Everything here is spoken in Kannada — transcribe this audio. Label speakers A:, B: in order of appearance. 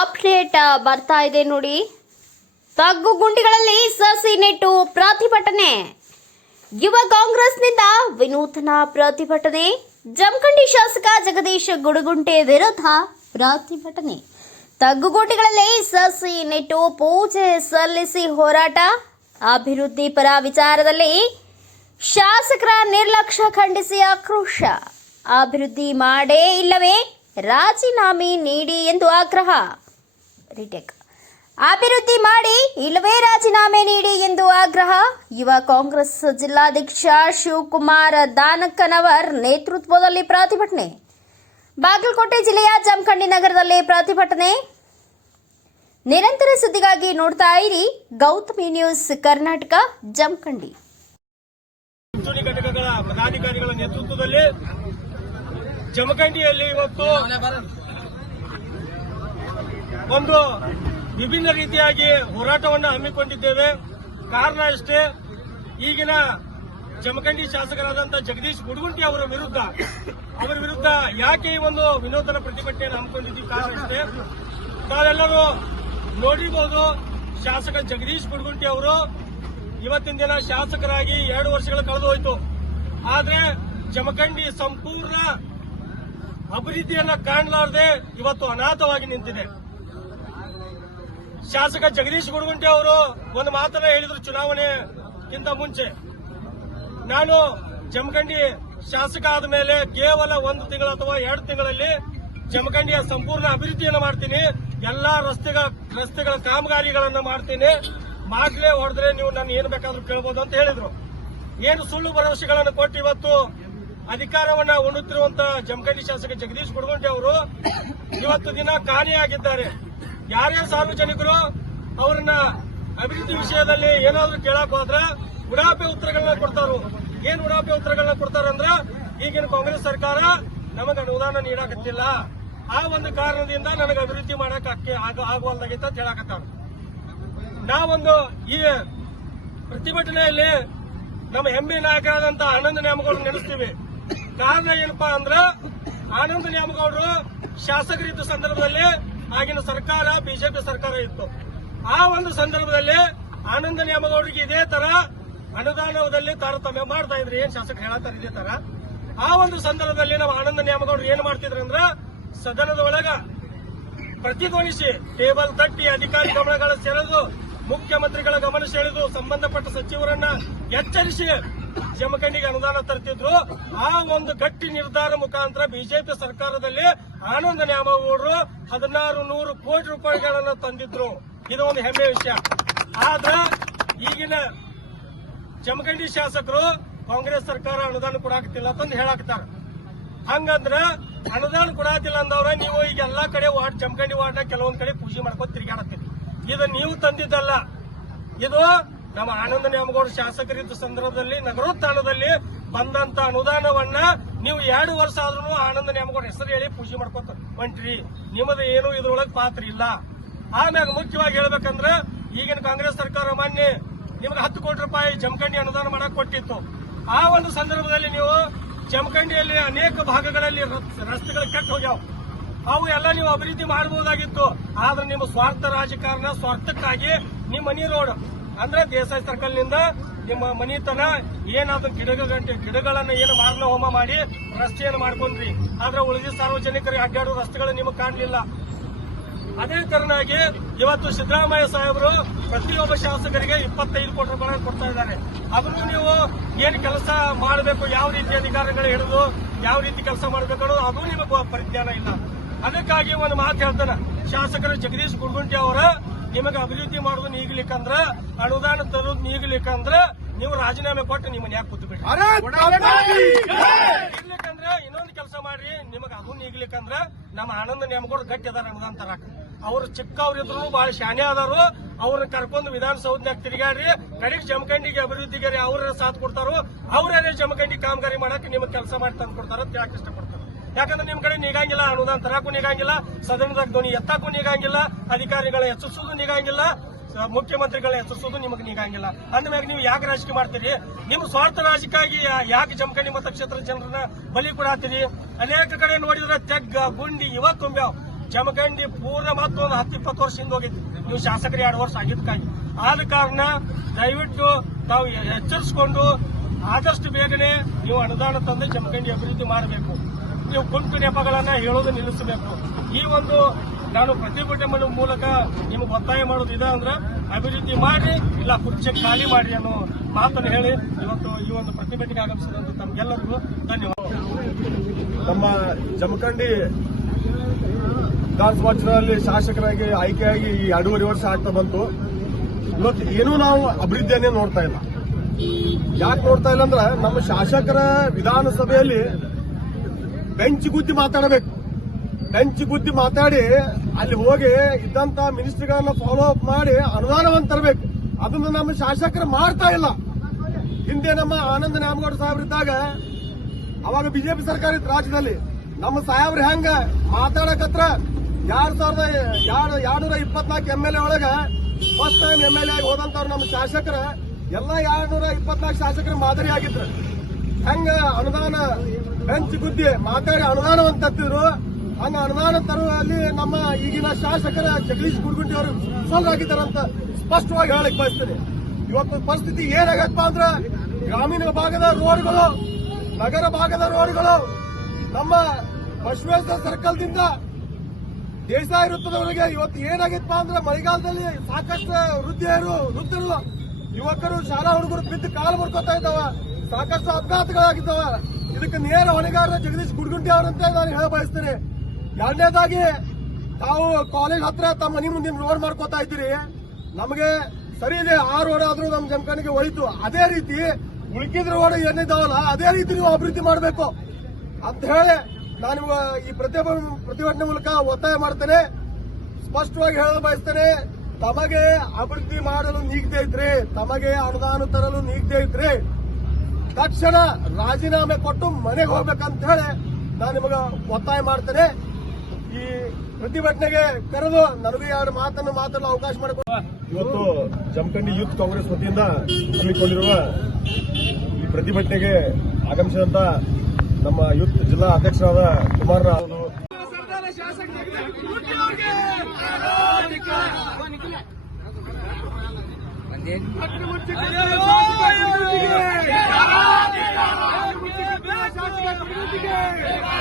A: ಅಪ್ಡೇಟ್ ಬರ್ತಾ ಇದೆ ನೋಡಿ. ತಗ್ಗು ಗುಂಡಿಗಳಲ್ಲಿ ಸಸಿ ನೆಟ್ಟು ಪ್ರತಿಭಟನೆ. ಯುವ ಕಾಂಗ್ರೆಸ್ನಿಂದ ವಿನೂತನ ಪ್ರತಿಭಟನೆ. ಜಮಖಂಡಿ ಶಾಸಕ ಜಗದೀಶ್ ಗುಡುಗುಂಟೆ ವಿರುದ್ಧ ಪ್ರತಿಭಟನೆ. ತಗ್ಗುಗುಂಡಿಗಳಲ್ಲಿ ಸಸಿ ನೆಟ್ಟು ಪೂಜೆ ಸಲ್ಲಿಸಿ ಹೋರಾಟ. ಅಭಿವೃದ್ಧಿ ಪರ ವಿಚಾರದಲ್ಲಿ ಶಾಸಕರ ನಿರ್ಲಕ್ಷ್ಯ ಖಂಡಿಸಿ ಆಕ್ರೋಶ. ಅಭಿವೃದ್ಧಿ ಮಾಡೇ ಇಲ್ಲವೇ? ರಾಜೀನಾಮೆ ನೀಡಿ ಎಂದು ಆಗ್ರಹ. ರಿಟೇಕ್. ಅಭಿವೃದ್ಧಿ ಮಾಡಿ ಇಲ್ಲವೇ ರಾಜೀನಾಮೆ ನೀಡಿ ಎಂದು ಆಗ್ರಹ. ಯುವ ಕಾಂಗ್ರೆಸ್ ಜಿಲ್ಲಾಧ್ಯಕ್ಷ ಶಿವಕುಮಾರ್ ದಾನಕ್ಕನವರ್ ನೇತೃತ್ವದಲ್ಲಿ ಪ್ರತಿಭಟನೆ. ಬಾಗಲಕೋಟೆ ಜಿಲ್ಲೆಯ ಜಮಖಂಡಿ ನಗರದಲ್ಲಿ ಪ್ರತಿಭಟನೆ. ನಿರಂತರ ಸುದ್ದಿಗಾಗಿ ನೋಡ್ತಾ ಇರಿ ಗೌತಮಿ ನ್ಯೂಸ್ ಕರ್ನಾಟಕ, ಜಮಖಂಡಿ.
B: ಘಟಕಗಳ ಪದಾಧಿಕಾರಿಗಳ ನೇತೃತ್ವದಲ್ಲಿ ಜಮಖಂಡಿಯಲ್ಲಿ ಇವತ್ತು ಒಂದು ವಿಭಿನ್ನ ರೀತಿಯಾಗಿ ಹೋರಾಟವನ್ನು ಹಮ್ಮಿಕೊಂಡಿದ್ದೇವೆ. ಕಾರಣ ಅಷ್ಟೇ ಈಗಿನ ಜಮಖಂಡಿ ಶಾಸಕರಾದಂತಹ ಜಗದೀಶ್ ಗುಡುಗುಂಟಿ ಅವರ ವಿರುದ್ಧ ಅವರ ವಿರುದ್ಧ ಯಾಕೆ ಈ ಒಂದು ವಿನೂತನ ಪ್ರತಿಭಟನೆಯನ್ನು ಹಮ್ಮಿಕೊಂಡಿದ್ದೀವಿ? ಕಾರಣ ಅಷ್ಟೇ ತಾವೆಲ್ಲರೂ ನೋಡಿರಬಹುದು ಶಾಸಕ ಜಗದೀಶ್ ಗುಡ್ಗುಂಟಿ ಅವರು ಇವತ್ತಿನ ದಿನ ಶಾಸಕರಾಗಿ ಎರಡು ವರ್ಷಗಳು ಕಳೆದು ಹೋಯಿತು ಆದರೆ ಜಮಖಂಡಿ ಸಂಪೂರ್ಣ ಅಭಿವೃದ್ಧಿಯನ್ನ ಕಾಣಲಾರದೆ ಇವತ್ತು ಅನಾಥವಾಗಿ ನಿಂತಿದೆ. ಶಾಸಕ ಜಗದೀಶ್ ಗುಡಗುಂಟೆ ಅವರು ಒಂದು ಮಾತನ್ನ ಹೇಳಿದ್ರು ಚುನಾವಣೆಗಿಂತ ಮುಂಚೆ. ನಾನು ಜಮಖಂಡಿ ಶಾಸಕ ಆದ ಮೇಲೆ ಕೇವಲ ಒಂದು ತಿಂಗಳು ಅಥವಾ ಎರಡು ತಿಂಗಳಲ್ಲಿ ಜಮಖಂಡಿಯ ಸಂಪೂರ್ಣ ಅಭಿವೃದ್ಧಿಯನ್ನು ಮಾಡ್ತೀನಿ. ಎಲ್ಲಾ ರಸ್ತೆಗಳ ರಸ್ತೆಗಳ ಕಾಮಗಾರಿಗಳನ್ನ ಮಾಡ್ತೀನಿ. ಮಾಡ್ಲೇ ಹೊಡೆದ್ರೆ ನೀವು ನಾನು ಏನು ಬೇಕಾದ್ರೂ ಕೇಳಬಹುದು ಅಂತ ಹೇಳಿದ್ರು. ಏನು ಸುಳ್ಳು ಭರವಸೆಗಳನ್ನು ಕೊಟ್ಟು ಇವತ್ತು ಅಧಿಕಾರವನ್ನ ಉಣ್ಣುತ್ತಿರುವಂತ ಜಮಖಂಡಿ ಶಾಸಕ ಜಗದೀಶ್ ಗುಡಗುಂಟೆ ಅವರು ಇವತ್ತು ದಿನ ಕಾಣೆಯಾಗಿದ್ದಾರೆ ಯಾರ್ಯಾರು ಸಾರ್ವಜನಿಕರು ಅವರನ್ನ ಅಭಿವೃದ್ಧಿ ವಿಷಯದಲ್ಲಿ ಏನಾದರೂ ಕೇಳಕ್ ಹೋದ್ರೆ ಉಡಾಪೆ ಉತ್ತರಗಳನ್ನ ಕೊಡ್ತಾರು. ಏನ್ ಉಡಾಪೆ ಉತ್ತರಗಳನ್ನ ಕೊಡ್ತಾರಂದ್ರ ಈಗಿನ ಕಾಂಗ್ರೆಸ್ ಸರ್ಕಾರ ನಮಗೆ ಅನುದಾನ ನೀಡಾಕತ್ತಿಲ್ಲ. ಆ ಒಂದು ಕಾರಣದಿಂದ ನನಗೆ ಅಭಿವೃದ್ಧಿ ಮಾಡಕ್ ಆಗುವಲ್ದಾಗಿತ್ತ ಅಂತ ಹೇಳಕತ್ತಾರ. ನಾವೊಂದು ಈ ಪ್ರತಿಭಟನೆಯಲ್ಲಿ ನಮ್ಮ ಹೆಮ್ಮೆ ನಾಯಕರಾದಂತಹ ಆನಂದ ನ್ಯಾಮಗೌಡರು ನೆನೆಸ್ತೀವಿ. ಕಾರಣ ಏನಪ್ಪಾ ಅಂದ್ರ ಆನಂದ ನ್ಯಾಮಗೌಡರು ಶಾಸಕರಿದ್ದ ಸಂದರ್ಭದಲ್ಲಿ ಆಗಿನ ಸರ್ಕಾರ, ಬಿಜೆಪಿ ಸರ್ಕಾರ ಇತ್ತು. ಆ ಒಂದು ಸಂದರ್ಭದಲ್ಲಿ ಆನಂದ ನ್ಯಾಮಗೌಡರಿಗೆ ಇದೇ ತರ ಅನುದಾನದಲ್ಲಿ ತಾರತಮ್ಯ ಮಾಡ್ತಾ ಇದ್ರಿ. ಏನ್ ಶಾಸಕರು ಹೇಳತ್ತಾರ ಇದೇ ತರ? ಆ ಒಂದು ಸಂದರ್ಭದಲ್ಲಿ ನಾವು ಆನಂದ ನ್ಯಾಮಗೌಡರು ಏನ್ ಮಾಡ್ತಿದ್ರು ಅಂದ್ರ ಸದನದ ಒಳಗ ಪ್ರತಿಧ್ವನಿಸಿ ಟೇಬಲ್ ತಟ್ಟಿ ಅಧಿಕಾರಿ ಗಮನಗಳ ಸೆಳೆದು ಮುಖ್ಯಮಂತ್ರಿಗಳ ಗಮನ ಸೆಳೆದು ಸಂಬಂಧಪಟ್ಟ ಸಚಿವರನ್ನ ಎಚ್ಚರಿಸಿ ಜಮಖಂಡಿಗೆ ಅನುದಾನ ತರ್ತಿದ್ರು, ಆ ಒಂದು ಗಟ್ಟಿ ನಿರ್ಧಾರ ಮುಖಾಂತರ ಬಿಜೆಪಿ ಸರ್ಕಾರದಲ್ಲಿ ಆನಂದ ನ್ಯಾಮಗೌಡರು ಹದಿನಾರು ನೂರು ಕೋಟಿ ರೂಪಾಯಿಗಳನ್ನು ತಂದಿದ್ರು. ಇದು ಒಂದು ಹೆಮ್ಮೆ ವಿಷಯ. ಆದ್ರೆ ಈಗಿನ ಜಮಖಂಡಿ ಶಾಸಕರು ಕಾಂಗ್ರೆಸ್ ಸರ್ಕಾರ ಅನುದಾನ ಕೊಡಾಕತ್ತಿಲ್ಲ ಅಂತಂದು ಹೇಳಾಕತ್ತಾರ ಹಂಗಂದ್ರ ಅನುದಾನ ಕೊಡಾತಿಲ್ಲ ಅಂದವ್ರ, ನೀವು ಈಗ ಎಲ್ಲಾ ಕಡೆ ವಾರ್ಡ್, ಜಮಖಂಡಿ ವಾರ್ಡ್ನ ಕೆಲವೊಂದ್ ಕಡೆ ಪೂಜೆ ಮಾಡ್ಕೊಂಡು ತಿರುಗಾಡತ್ತೀರಿ ಇದು ನೀವು ತಂದಿದ್ದಲ್ಲ. ಇದು ನಮ್ಮ ಆನಂದ ನ್ಯಾಮಗೌಡ ಶಾಸಕರಿದ್ದ ಸಂದರ್ಭದಲ್ಲಿ ನಗರೋತ್ಥಾನದಲ್ಲಿ ಬಂದಂತ ಅನುದಾನವನ್ನ ನೀವು ಎರಡು ವರ್ಷ ಆದ್ರೂ ಆನಂದ ನ್ಯಾಮಗೌಡ ಹೆಸರು ಹೇಳಿ ಪೂಜೆ ಮಾಡ್ಕೊತ ಹೊಂಟ್ರಿ. ನಿಮ್ಮದು ಏನು ಇದ್ರೊಳಗೆ ಪಾತ್ರ ಇಲ್ಲ. ಆಮ್ಯಾಗ ಮುಖ್ಯವಾಗಿ ಹೇಳ್ಬೇಕಂದ್ರೆ, ಈಗಿನ ಕಾಂಗ್ರೆಸ್ ಸರ್ಕಾರ ಮಾನ್ಯ ನಿಮ್ಗೆ ಹತ್ತು ಕೋಟಿ ರೂಪಾಯಿ ಜಮಖಂಡಿ ಅನುದಾನ ಮಾಡಕ್ ಕೊಟ್ಟಿತ್ತು. ಆ ಒಂದು ಸಂದರ್ಭದಲ್ಲಿ ನೀವು ಜಮಖಂಡಿಯಲ್ಲಿ ಅನೇಕ ಭಾಗಗಳಲ್ಲಿ ರಸ್- ರಸ್ತೆಗಳು ಕೆಟ್ಟು ಹೋಗ್ಯಾವ. ಅವು ಎಲ್ಲ ನೀವು ಅಭಿವೃದ್ಧಿ ಮಾಡಬಹುದಾಗಿತ್ತು ಆದ್ರೆ ನಿಮ್ಮ ಸ್ವಾರ್ಥ ರಾಜಕಾರಣ, ಸ್ವಾರ್ಥಕ್ಕಾಗಿ ನಿಮ್ಮ ಮನಿ ರೋಡ್ ಅಂದ್ರೆ ದೇಸಾಯಿ ಸರ್ಕಲ್ನಿಂದ ನಿಮ್ಮ ಮನಿತನ ಏನಾದ್ರು ಗಿಡಗಳ ಗಿಡಗಳನ್ನ ಏನು ಮಾರಣ ಹೋಮ ಮಾಡಿ ರಸ್ತೆಯನ್ನು ಮಾಡ್ಕೊಂಡ್ರಿ. ಆದ್ರೆ ಉಳಿದ ಸಾರ್ವಜನಿಕರಿಗೆ ಅಡ್ಡಾಡುವ ರಸ್ತೆಗಳು ನಿಮಗೆ ಕಾಣಲಿಲ್ಲ. ಅದೇ ತರನಾಗಿ ಇವತ್ತು ಸಿದ್ದರಾಮಯ್ಯ ಸಾಹೇಬರು ಪ್ರತಿಯೊಬ್ಬ ಶಾಸಕರಿಗೆ ಇಪ್ಪತ್ತೈದು ಕೋಟಿ ರೂಪಾಯಿ ಕೊಡ್ತಾ ಇದ್ದಾರೆ. ಅದನ್ನು ನೀವು ಏನು ಕೆಲಸ ಮಾಡಬೇಕು, ಯಾವ ರೀತಿ ಅಧಿಕಾರಿಗಳು ಹಿಡಿದು ಯಾವ ರೀತಿ ಕೆಲಸ ಮಾಡಬೇಕು ಅದು ನಿಮಗೆ ಪರಿಜ್ಞಾನ ಇಲ್ಲ. ಅದಕ್ಕಾಗಿ ಒಂದು ಮಾತು ಹೇಳ್ತಾನೆ. ಶಾಸಕರು ಜಗದೀಶ್ ಗುಡ್ಗುಂಟಿ ಅವರ ನಿಮಗೆ ಅಭಿವೃದ್ಧಿ ಮಾಡೋದು ನೀಗ್ಲಿಕ್ಕಂದ್ರ ಅನುದಾನ ತರೋದು ನೀಗ್ಲಿಕ್ಕಂದ್ರ ನೀವು ರಾಜೀನಾಮೆ ಕೊಟ್ಟು ನಿಮ್ಮನ್ನ ಯಾಕೆ ಕೂತು ಬಿಡ್ರಿ ಇರ್ಲಿಕ್ಕಂದ್ರ ಇನ್ನೊಂದು ಕೆಲಸ ಮಾಡ್ರಿ ನಿಮಗೆ ಅದು ನೀಗ್ಲಿಕ್ಕಂದ್ರ ನಮ್ಮ ಆನಂದ ನೇಮಗಳು ಗಟ್ಟಿ ಅದಾರ ಅನುದಾನ ತರಾಕ. ಅವ್ರು ಚಿಕ್ಕವ್ರಿದ್ರು ಬಹಳ ಶಾನೆ ಅದಾರು ಅವ್ರನ್ನ ಕರ್ಕೊಂಡು ವಿಧಾನಸೌಧನ್ಯಾಗ ತಿರುಗಾಡ್ರಿ ಕಡೆಗೆ ಜಮಖಂಡಿಗೆ ಅಭಿವೃದ್ಧಿಗೆ ಅವ್ರ ಸಾಥ್ ಕೊಡ್ತಾರೋ ಅವರೇ ಜಮಖಂಡಿ ಕಾಮಗಾರಿ ಮಾಡಕ್ ನಿಮಗೆ ಕೆಲಸ ಮಾಡಿ ತಂದು ಕೊಡ್ತಾರ ಅಂತ ಹೇಳಕ್ ಇಷ್ಟಪಡ್ತಾರೆ ಯಾಕಂದ್ರೆ ನಿಮ್ ಕಡೆ ನಿಗಂಗಿಲ್ಲ ಅನುದಾನ ತರಕ್ಕೂ ನೀಗಂಗಿಲ್ಲ ಸದನದ ಧ್ವನಿ ಎತ್ತಕ್ಕೂ ನಿಗಂಗಿಲ್ಲ, ಅಧಿಕಾರಿಗಳ ಹೆಚ್ಚಿಸೋದು ನಿಗಂಗಿಲ್ಲ ಮುಖ್ಯಮಂತ್ರಿಗಳ ಹೆಸರಿಸೋದು ನಿಮಗೆ ನೀಗಂಗಿಲ್ಲ. ಅಂದ್ಮ್ಯಾಗ ನೀವು ಯಾಕೆ ರಾಜಕೀಯ ಮಾಡ್ತೀರಿ? ನಿಮ್ಮ ಸ್ವಾರ್ಥ ರಾಜಕೀಯ ಯಾಕೆ ಜಮಖಂಡಿ ಮತಕ್ಷೇತ್ರ ಜನರನ್ನ ಬಲಿ ಕೊಡಾತೀರಿ ಅನೇಕ ಕಡೆ ನೋಡಿದ್ರೆ ತೆಗ್ಗ, ಗುಂಡಿ ಇವ ತುಂಬ್ಯಾವ್ ಜಮಖಂಡಿ ಪೂರ್ಣ ಮತ್ತೊಂದು ಹತ್ತು ಇಪ್ಪತ್ತು ವರ್ಷ ಹಿಂದೆ ಹೋಗಿತ್ತು ನೀವು ಶಾಸಕರು ಎರಡು ವರ್ಷ ಆಗಿದ್ದಕ್ಕಾಗಿ. ಆದ ಕಾರಣ ದಯವಿಟ್ಟು ನಾವು ಎಚ್ಚರಿಸಿಕೊಂಡು ಆದಷ್ಟು ಬೇಗನೆ ನೀವು ಅನುದಾನ ತಂದು ಜಮಖಂಡಿ ಅಭಿವೃದ್ಧಿ ಮಾಡಬೇಕು. ನೀವು ಕುಂತು ನೆಪಗಳನ್ನ ಹೇಳೋದು ನಿಲ್ಲಿಸಬೇಕು. ಈ ಒಂದು ನಾನು ಪ್ರತಿಭಟನೆ ಮೂಲಕ ನಿಮಗೆ ಒತ್ತಾಯ ಮಾಡೋದು ಇದೆ ಅಂದ್ರೆ ಅಭಿವೃದ್ಧಿ ಮಾಡಿ ಇಲ್ಲ ಕುರ್ಚಿ ಖಾಲಿ ಮಾಡಿ ಅನ್ನೋ ಮಾತನ್ನು ಹೇಳಿ ಇವತ್ತು ಈ ಒಂದು ಪ್ರತಿಭಟನೆಗೆ ಆಗಮಿಸಿದಂತ ತಮಗೆಲ್ಲರಿಗೂ ಧನ್ಯವಾದ.
C: ನಮ್ಮ ಜಮಖಂಡಿ ವಿಧಾನಸಭಾ ಚುನಾವಣೆಯಲ್ಲಿ ಶಾಸಕರಾಗಿ ಆಯ್ಕೆಯಾಗಿ ಈ ಎರಡೂವರೆ ವರ್ಷ ಆಗ್ತಾ ಬಂತು. ಇವತ್ತು ಏನೂ ನಾವು ಅಭಿವೃದ್ಧಿಯನ್ನೇ ನೋಡ್ತಾ ಇಲ್ಲ. ಯಾಕೆ ನೋಡ್ತಾ ಇಲ್ಲ ಅಂದ್ರೆ ನಮ್ಮ ಶಾಸಕರ ವಿಧಾನಸಭೆಯಲ್ಲಿ ಬೆಂಚ್ ಗುದ್ದಿ ಮಾತಾಡಬೇಕು. ಬೆಂಚ್ ಗುದ್ದಿ ಮಾತಾಡಿ ಅಲ್ಲಿ ಹೋಗಿ ಇದ್ದಂತ ಮಿನಿಸ್ಟ್ರಿಗಳನ್ನ ಫಾಲೋ ಅಪ್ ಮಾಡಿ ಅನುದಾನವನ್ನು ತರಬೇಕು. ಅದನ್ನು ನಮ್ಮ ಶಾಸಕರು ಮಾಡ್ತಾ ಇಲ್ಲ. ಹಿಂದೆ ನಮ್ಮ ಆನಂದ ನ್ಯಾಮಗೌಡ ಸಾಹೇಬ್ರಿದ್ದಾಗ ಅವಾಗ ಬಿಜೆಪಿ ಸರ್ಕಾರ ಇತ್ತು ರಾಜ್ಯದಲ್ಲಿ. ನಮ್ಮ ಸಾಹೇಬ್ರ ಹೆಂಗ ಮಾತಾಡಕತ್ರ ಎರಡ್ ಸಾವಿರದ ಎರಡು ಇಪ್ಪತ್ನಾಲ್ಕು ಎಂ ಎಲ್ ಎ ಒಳಗ first time M L A ಆಗಿ ಹೋದಂತವ್ರು ನಮ್ಮ ಶಾಸಕರ. ಎಲ್ಲ ಎರಡ್ನೂರ ಇಪ್ಪತ್ನಾಲ್ಕು ಶಾಸಕರು ಮಾದರಿ ಆಗಿದ್ರು ಹೆಂಗ ಅನುದಾನ ಬೆಂಚ್ ಗುದ್ದಿ ಮಾತಾಡಿ ಅನುದಾನವನ್ನು ತತ್ತಿದ್ರು ಹಂಗ ಅನುದಾನ ತರುವಲ್ಲಿ ನಮ್ಮ ಈಗಿನ ಶಾಸಕರ ಜಗದೀಶ್ ಗುಡ್ಗುಂಟಿ ಅವರು ಅಂತ ಸ್ಪಷ್ಟವಾಗಿ ಹೇಳಕ್ ಬಯಸ್ತೇನೆ. ಇವತ್ತು ಪರಿಸ್ಥಿತಿ ಏನಾಗತ್ತಪ್ಪ ಅಂದ್ರ ಗ್ರಾಮೀಣ ಭಾಗದ ರೋಡ್ಗಳು, ನಗರ ಭಾಗದ ರೋಡ್ಗಳು, ನಮ್ಮ ಬಸವೇಶ್ವರ ಸರ್ಕಲ್ದಿಂದ ದೇಶ ಇರುತ್ತದವರಿಗೆ ಇವತ್ತು ಏನಾಗಿತ್ತಪ್ಪ ಅಂದ್ರೆ ಮಳೆಗಾಲದಲ್ಲಿ ಸಾಕಷ್ಟು ವೃದ್ಧಿಯರು, ವೃದ್ಧರು, ಯುವಕರು, ಶಾಲಾ ಹುಡುಗರು ಬಿದ್ದು ಕಾಲು ಮುರ್ಕೋತಾ ಇದ್ದಾವ. ಸಾಕಷ್ಟು ಅಪಘಾತಗಳಾಗಿದ್ದಾವ. ಇದಕ್ಕೆ ನೇರ ಹೊಣೆಗಾರರ ಜಗದೀಶ್ ಗುಡ್ಗುಂಟಿ ಅವರಂತೆ ನಾನು ಹೇಳ ಬಯಸ್ತೇನೆ. ಎರಡನೇದಾಗಿ ತಾವು ಕಾಲೇಜ್ ಹತ್ರ ತಮ್ಮ ಮನೆ ಮುಂದಿನ ರೋಡ್ ಮಾಡ್ಕೋತಾ ಇದ್ದೀರಿ. ನಮಗೆ ಸರಿ ಇದೆ, ಆ ರೋಡ್ ಆದ್ರೂ ನಮ್ಮ ಜಮಖಂಡಿಗೆ ಒಳಿತು ಅದೇ ರೀತಿ ಉಳಿಕಿದ ರೋಡ್ ಏನಿದಾವಲ್ಲ ಅದೇ ರೀತಿ ನೀವು ಅಭಿವೃದ್ಧಿ ಮಾಡಬೇಕು ಅಂತ ಹೇಳಿ ನಾನು ಈ ಪ್ರತಿಭಟನೆ ಪ್ರತಿಭಟನೆ ಮೂಲಕ ಒತ್ತಾಯ ಮಾಡ್ತೇನೆ. ಸ್ಪಷ್ಟವಾಗಿ ಹೇಳಲು ಬಯಸ್ತೇನೆ, ತಮಗೆ ಅಭಿವೃದ್ಧಿ ಮಾಡಲು ನೀಗದೇ ಇದ್ರೆ, ತಮಗೆ ಅನುದಾನ ತರಲು ನೀಗದೆ ಇದ್ರೆ ತಕ್ಷಣ ರಾಜೀನಾಮೆ ಕೊಟ್ಟು ಮನೆಗೆ ಹೋಗ್ಬೇಕಂತ ಹೇಳಿ ನಾನು ನಿಮಗೆ ಒತ್ತಾಯ ಮಾಡ್ತೇನೆ. ಈ ಪ್ರತಿಭಟನೆಗೆ ಕರೆದು ನನಗೆ ಎರಡು ಮಾತನ್ನು ಮಾತಾಡಲು ಅವಕಾಶ ಮಾಡಿಕೊಡ ಇವತ್ತು ಜಮಖಂಡಿ ಯೂತ್ ಕಾಂಗ್ರೆಸ್ ವತಿಯಿಂದ ಹಮ್ಮಿಕೊಂಡಿರುವ ಈ ಪ್ರತಿಭಟನೆಗೆ ಆಗಮಿಸಿದಂತ ನಮ್ಮ ಯೂತ್ ಜಿಲ್ಲಾ ಅಧ್ಯಕ್ಷರಾದ ಕುಮಾರ್ ಅವರು
B: ಅಯ್ಯೋ!